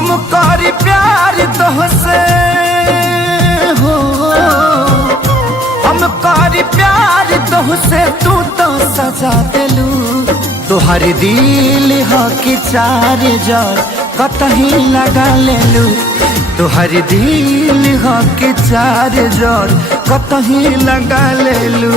हम करी प्यार तोहसे हो, हम करी प्यार तोहसे तू तो सजा देलू। तोहर दिल हो कि चार जार कतही लगा लेलू। तोहर दिल हो कि चार जार कतही लगा लेलू।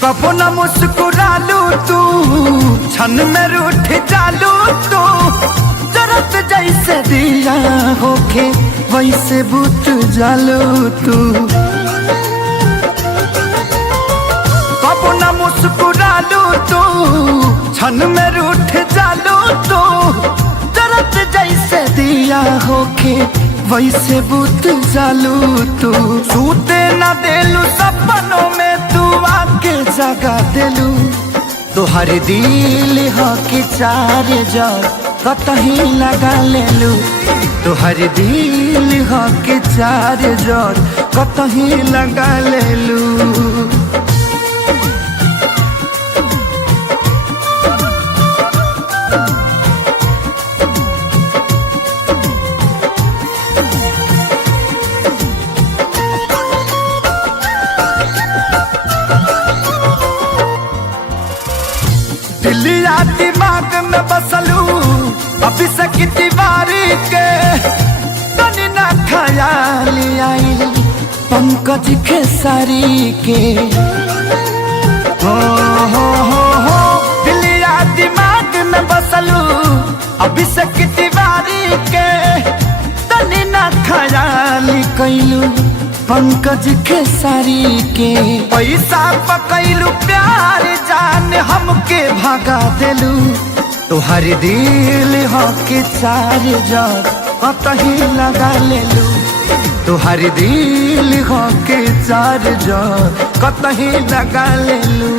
कबो न मुस्कुरालू तू, क्षण में रूठ जालू तू। जरत जैसे दिया होके वैसे बुझ जालू तू। कबो न मुस्कुरालू तू, क्षण में रूठ जालू तू। जरत जैसे दिया होके वैसे बुझ जालू तू। सूते न देलू सपनों में तू आके जगा देलू। तोहर दिल हो कि चार जार कतही लगा लेलू। तोहर दिल हो कि चार जार कतही लगा लेलू। दिलिया दिमाग में बसलू अभी से की दीवारी के। तनी ना ख्याल आई पंकज खेसारी के। हो दिलिया दिमाग में बसलू अभी से की दीवारी के। तनी ना ख्याल कैलू पंकज खेसारी के। पैसा पकैलू प्यार जान हमके भगा देलू। तोहर दिल हो कि चार जार कतही लगा लेलू। तोहर दिल हो कि चार जार कतही लगा लेलू।